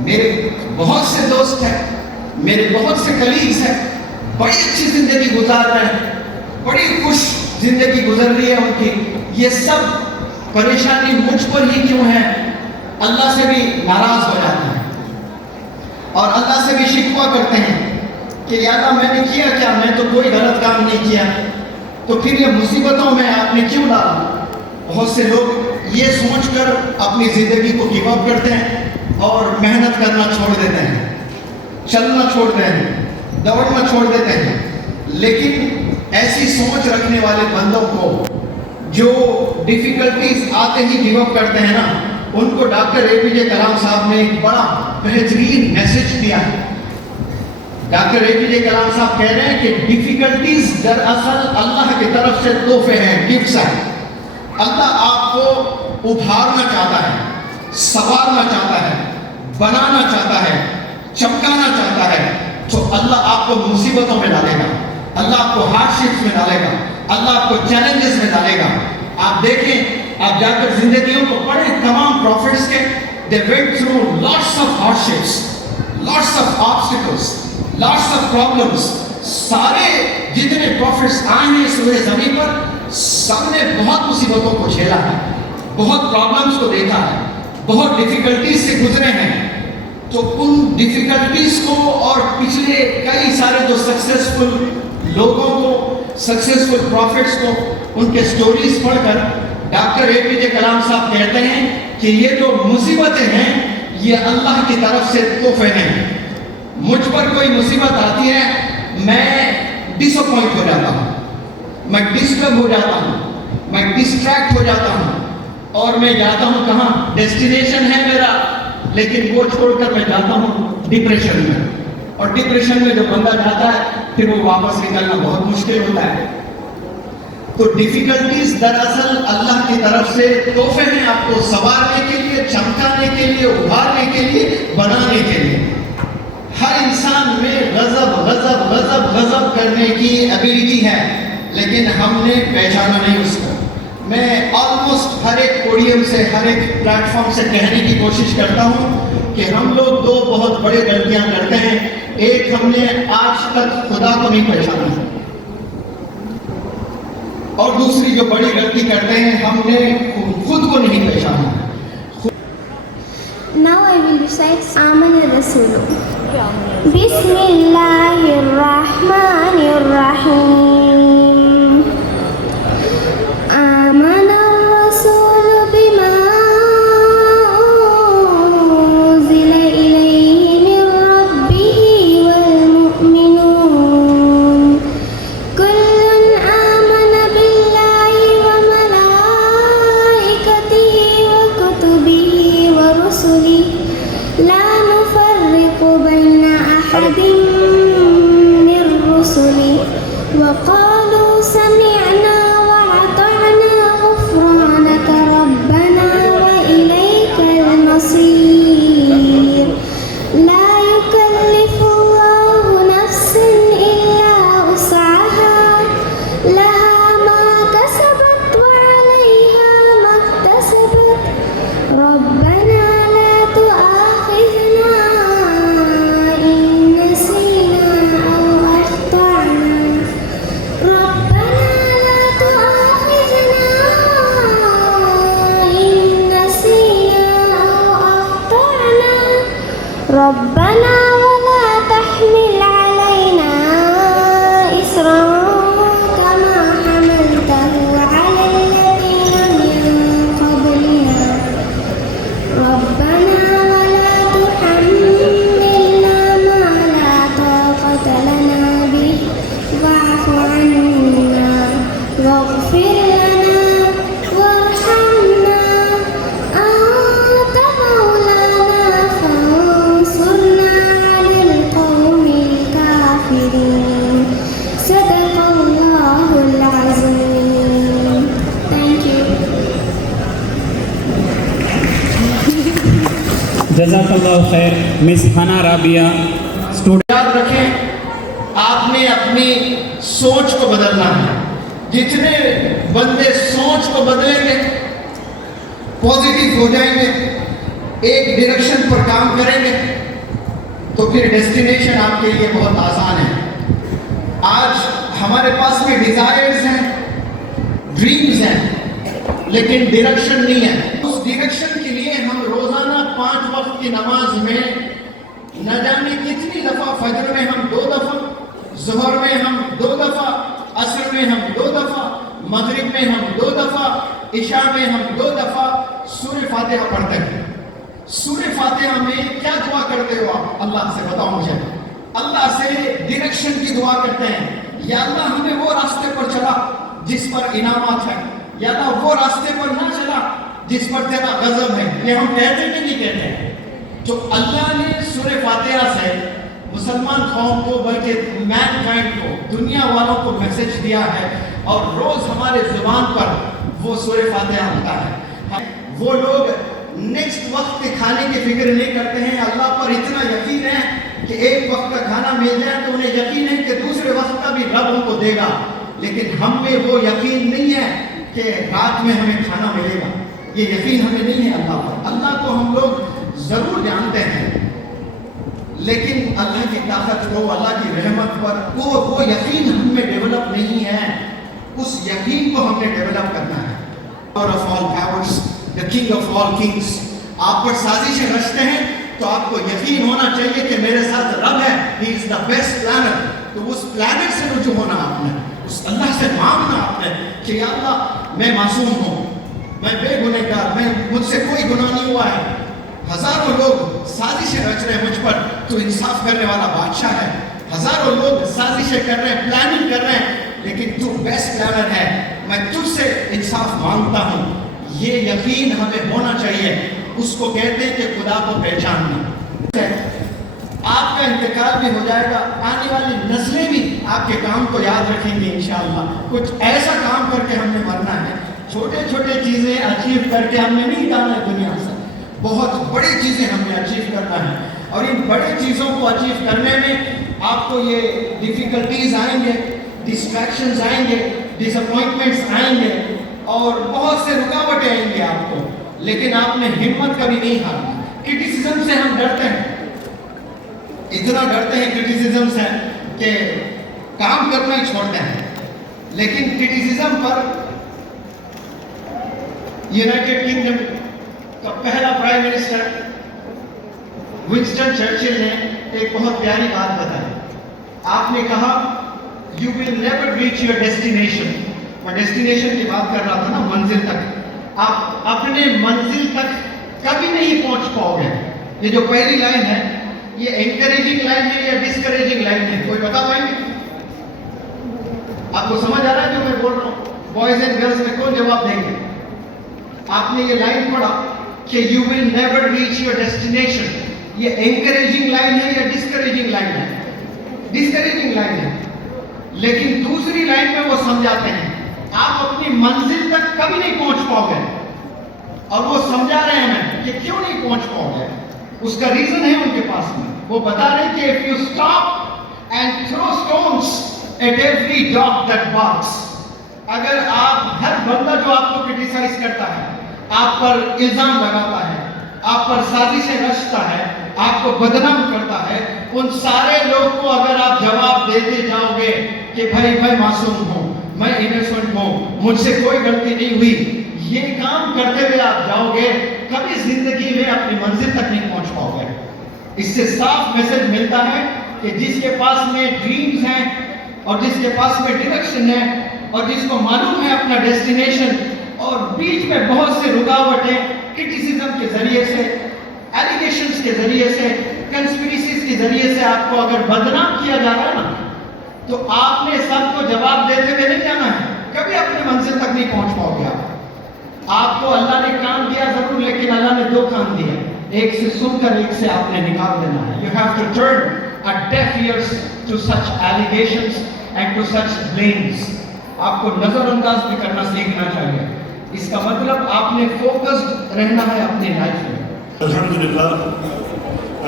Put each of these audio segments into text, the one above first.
میرے بہت سے دوست ہیں، میرے بہت سے کلیگز ہیں، بڑی اچھی زندگی گزار رہے ہیں، بڑی خوش زندگی گزر رہی ہے ان کی. یہ سب پریشانی مجھ پر ہی کیوں ہے؟ اللہ سے بھی ناراض ہو جاتے ہیں اور اللہ سے بھی شکوہ کرتے ہیں کہ یا اللہ میں نے کیا کیا، میں تو کوئی غلط کام نہیں کیا، تو پھر یہ مصیبتوں میں آپ نے کیوں ڈالا؟ بہت سے لوگ یہ سوچ کر اپنی زندگی کو گیو اپ کرتے ہیں اور محنت کرنا چھوڑ دیتے ہیں، چلنا چھوڑ دیتے ہیں، دوڑنا چھوڑ دیتے ہیں. لیکن ایسی سوچ رکھنے والے بندوں کو جو ڈیفیکلٹیز آتے ہی گیو اپ کرتے ہیں نا، ان کو ڈاکٹر اے پی جے کلام صاحب نے ایک بڑا بہترین میسج دیا ہے. ڈاکٹر اے پی جے کلام صاحب کہہ رہے ہیں کہ ڈیفیکلٹیز دراصل اللہ کی طرف سے تحفے ہیں، گفٹس ہیں. اللہ آپ کو ابھارنا چاہتا ہے، سنوارنا چاہتا ہے، بنانا چاہتا ہے، چمکانا چاہتا ہے. تو اللہ آپ کو مصیبتوں میں ڈالے گا، اللہ آپ کو ہارڈ شپس میں ڈالے گا، اللہ آپ کو چیلنجز میں ڈالے گا. آپ دیکھیں، آپ جا کر زندگیوں کو پڑھیں تمام پروفیٹس کے. they went through lots of hardships, lots of obstacles, lots of problems. سارے جتنے پروفیٹس آئے ہیں اس روئے زمین پر، سب نے بہت مصیبتوں کو جھیلا ہے، بہت پرابلمس کو دیکھا ہے، بہت ڈیفیکلٹیز سے گزرے ہیں. تو ان ڈیفیکلٹیز کو اور پچھلے کئی سارے جو سکسیسفل لوگوں کو، سکسیسفل پروفیٹس کو، ان کے سٹوریز پڑھ کر ڈاکٹر اے پی جے کلام صاحب کہتے ہیں کہ یہ جو مصیبتیں ہیں یہ اللہ کی طرف سے تحفے ہیں. مجھ پر کوئی مصیبت آتی ہے، میں ڈس اپوائنٹ ہو جاتا ہوں، میں ڈسٹرب ہو جاتا ہوں، میں ڈسٹریکٹ ہو جاتا ہوں اور میں جاتا ہوں کہاں؟ ڈیسٹینیشن ہے میرا، لیکن وہ چھوڑ کر میں جاتا ہوں ڈپریشن میں. اور ڈپریشن میں جو بندہ جاتا ہے پھر وہ واپس نکلنا بہت مشکل ہوتا ہے. تو ڈیفیکلٹیز دراصل اللہ کی طرف سے تحفے ہیں آپ کو سنوارنے کے لیے، چمکانے کے لیے، ابھارنے کے لیے، بنانے کے لیے. ہر انسان میں غضب کرنے کی ایبلٹی ہے، لیکن ہم نے پہچانا نہیں اس کو. میں آلموسٹ ہر ایک پوڈیم سے، ہر ایک پلیٹ فارم سے کہنے کی کوشش کرتا ہوں کہ ہم لوگ دو بہت بڑے غلطیاں کرتے ہیں. ایک، ہم نے آج تک خدا کو نہیں پہچانا، اور دوسری جو بڑی غلطی کرتے ہیں، ہم نے خود کو نہیں پہچانا. Now I will recite Aman Rasulu. Bismillahirrahmanirrahim. Aman Rasulu bima unzila ilayhi min rabbihi wal mu'minun. Kullun amana billahi wa malaikatihi wa kutubihi wa rusulihi la nufarriqu bayna ahadin min rusuli wa qalu sami'na wa ata'na ghufranaka rabbana wa ilaykal masir. La yukallifu Allahu nafsan illa wus'aha, laha ma kasabat wa 'alayha ma iktasabat. Rabbana la tu'akhidhna in nasina aw akhta'na. Rabbana la tu'akhidhna in nasina aw akhta'na. Rabbana wa la tahmil 'alayna isran kama hamaltahu 'ala alladhina min qablina. Rabbana wa la tuhammilna ma la taqata lana bihi wa'fu 'anna waghfir lana warhamna anta maulana fansurna 'alal qawmil kafirin. Sadaqallahul azim. Thank you. جزاک اللہ خیر. مس ہنا Rabia student. یاد رکھیں، آپ نے اپنی سوچ کو بدلنا ہے. جتنے بندے سوچ کو بدلیں گے، پازیٹیو ہو جائیں گے، ایک ڈائریکشن پر کام کریں گے تو پھر ڈیسٹینیشن آپ کے لیے بہت آسان ہے. آج ہمارے پاس میں ڈیزائرز ہیں, ڈریمز ہیں, لیکن ڈائریکشن نہیں ہے. اس ڈائریکشن کے لیے ہم روزانہ 5 وقت کی نماز میں نہ جانے کتنی دفعہ, فجر میں ہم 2 دفعہ, ظہر میں ہم 2 دفعہ, عصر میں ہم 2 دفعہ, مغرب میں ہم 2 دفعہ, عشاء میں ہم 2 دفعہ سورہ فاتحہ پڑھتے ہیں. سورہ فاتحہ میں کیا دعا کرتے ہو آپ؟ اللہ سے بتاؤ مجھے. اللہ سے ڈائریکشن کی دعا کرتے ہیں, یا اللہ ہمیں وہ راستے پر چلا جس پر انعامات ہیں, یا اللہ وہ راستے پر نہ چلا جس پر تیرا غضب ہے. یہ ہم کہتے کہ نہیں کہتے ہیں؟ جو اللہ نے سورہ فاتحہ سے مسلمان قوم کو بلکہ مین کائنڈ کو, دنیا والوں کو میسج دیا ہے, اور روز ہمارے زبان پر وہ سورہ فاتحہ ہوتا ہے. وہ لوگ نیکسٹ وقت کے کھانے کی فکر نہیں کرتے ہیں, اللہ پر اتنا یقین ہے کہ ایک وقت کا کھانا مل جائے تو انہیں یقین ہے کہ دوسرے وقت کا بھی رب ان کو دے گا. لیکن ہم میں وہ یقین نہیں ہے کہ رات میں ہمیں کھانا ملے گا. یہ یقین ہمیں نہیں ہے اللہ پر. اللہ کو ہم لوگ ضرور جانتے ہیں, لیکن اللہ کی طاقت کو, اللہ کی رحمت پر وہ یقین ہم میں ڈیولپ نہیں ہے. اس یقین کو ہم نے ڈیولپ کرنا ہے. Power of all powers, the king of all kings. آپ پر سازشیں رچتے ہیں تو آپ کو یقین ہونا چاہیے کہ میرے ساتھ رب ہے, he is the best planner. تو اس پلانٹ سے رجوع ہونا آپ نے, اس اللہ سے مانگنا آپ نے کہ یا اللہ میں معصوم ہوں, میں بے گنہگار, مجھ سے کوئی گناہ نہیں ہوا ہے. ہزاروں لوگ سازشیں رچ رہے ہیں مجھ پر, تو انصاف کرنے والا بادشاہ ہے. ہزاروں لوگ سازشیں کر رہے ہیں, پلاننگ کر رہے ہیں, لیکن تو بیسٹ پلانر ہے, میں تجھ سے انصاف مانگتا ہوں. یہ یقین ہمیں ہونا چاہیے. اس کو کہتے ہیں کہ خدا کو پہچاننا. آپ کا انتقال بھی ہو جائے گا, آنے والی نسلیں بھی آپ کے کام کو یاد رکھیں گے انشاءاللہ. کچھ ایسا کام کر کے ہم نے مرنا ہے. چھوٹے چھوٹے چیزیں اچیو کر کے ہم نے نہیں جانا ہے دنیا سے, بہت بڑی چیزیں ہم نے اچیو کرنا ہے. اور ان بڑی چیزوں کو اچیو کرنے میں آپ کو یہ ڈیفیکلٹیز آئیں گے, ڈسٹریکشنز آئیں گے, ڈس اپوائنٹمنٹس آئیں گے, اور بہت سے رکاوٹیں آئیں گے آپ کو, لیکن آپ نے ہمت کبھی نہیں ہارنا. کرٹیسزم سے ہم ڈرتے ہیں, اتنا ڈرتے ہیں کرٹیسزم سے کہ کام کرنا ہی چھوڑتے ہیں. لیکن کرٹیسزم پر یونائٹڈ کنگڈم کا پہلا پرائم منسٹر ونسٹن چرچل نے ایک بہت پیاری بات بتائی. آپ نے کہا you will never reach your destination. میں ڈیسٹینیشن کی بات کر رہا تھا نا, منزل تک. آپ اپنے منزل تک کبھی نہیں پہنچ پاؤ گے. یہ جو پہلی لائن ہے یہ انکریجنگ لائن ہے یا ڈسکریجنگ لائن ہے؟ کوئی بتا پائیں گے؟ آپ کو سمجھ آ رہا ہے جو میں بول رہا ہوں؟ بوائز اینڈ گرلز میں کون جواب دیں گے؟ آپ نے یہ لائن پڑھا کہ you will never reach your destination, یہ انکریجنگ لائن ہے یا ڈسکریجنگ لائن ہے؟ ڈسکریجنگ لائن ہے. لیکن دوسری لائن میں وہ سمجھاتے ہیں آپ اپنی منزل تک کبھی نہیں پہنچ پاؤ گے. اور وہ سمجھا رہے ہیں ہمیں کہ کیوں نہیں پہنچ پاؤ گے. اس کا ریزن ہے ان کے پاس میں. وہ بتا رہے ہیں کہ if you stop and throw stones at every dog that barks, اگر آپ ہر بندہ جو آپ کو کرٹیسائز کرتا ہے, آپ پر الزام لگاتا ہے, آپ پر سازشیں رچتا ہے, آپ کو بدنام کرتا ہے, ان سارے لوگ کو اگر آپ جواب دیتے جاؤ گے کہ بھائی میں معصوم ہوں, میں انوسنٹ ہوں, مجھ سے کوئی غلطی نہیں ہوئی, یہ کام کرتے ہوئے آپ جاؤ گے, کبھی زندگی میں اپنی منزل تک نہیں پہنچ پاؤ گے. اس سے صاف میسج ملتا ہے کہ جس کے پاس میں ڈریمز ہیں, اور جس کے پاس میں ڈائریکشن ہے, اور جس کو معلوم ہے اپنا ڈیسٹینیشن, اور بیچ میں بہت سے رکاوٹیں کرٹیسزم کے ذریعے سے, ایلیگیشنز کے ذریعے سے, کنسپریسیز کے ذریعے سے آپ کو اگر بدنام کیا جا رہا ہے نا, تو آپ نے سب کو جواب دیتے ہوئے نہیں جانا ہے. کبھی اپنے منزل تک نہیں پہنچ پاؤ گے. آپ کو اللہ نے کام دیا ضرور, لیکن اللہ نے 2 کام دیے, ایک سے سن کر ایک سے آپ نے نکال دینا ہے. You have to turn a deaf ears to such allegations and to such blames. آپ کو نظر انداز بھی کرنا سیکھنا چاہیے. اس کا مطلب آپ نے فوکسڈ رہنا ہے اپنی لائف میں. الحمدللہ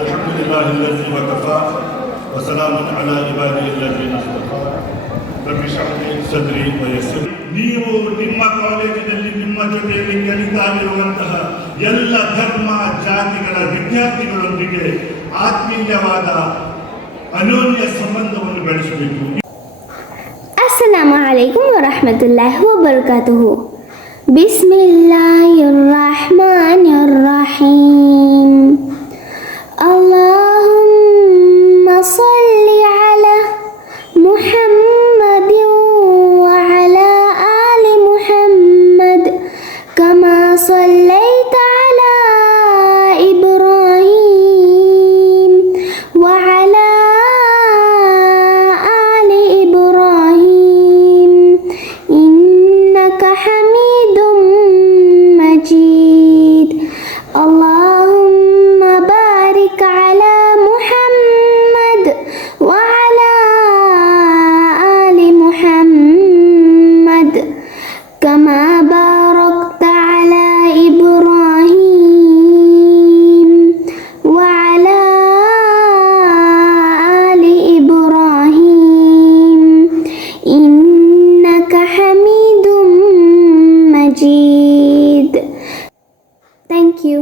الحمدللہ الذی وکفی وسلام علی عبادہ الذین اصطفی. ರಬ್ ಇಶ್ರಹ್ ಲೀ ಸದ್ರಿ ವಯಸ್ಸಿರ್. ನೀವು ನಿಮ್ಮ ಕಾಲೇಜಿನಲ್ಲಿ ನಿಮ್ಮ ಜೊತೆಯಲ್ಲಿ ಕಲಿತಾ ಇರುವಂತಹ ಎಲ್ಲ ಧರ್ಮ ಜಾತಿಗಳ ವಿದ್ಯಾರ್ಥಿಗಳೊಂದಿಗೆ ಆತ್ಮೀಯವಾದ ಅನೋನ್ಯ ಸಂಬಂಧವನ್ನು ಬೆಳೆಸಬೇಕು. Assalamu alaikum wa rahmatullahi wa barakatuhu. Bismillahirrahmanirrahim. Allahumma salli ala Muhammadin wa ala ali Muhammad kama sallaita ala Ibrahim wa ala ali Ibrahim innaka Hamidum Majid. Allahumma barik ala Muhammad wa ala ali Muhammad kama barakta ala Ibrahim wa ala ali Ibrahim innaka Hamidum Majid. Thank you.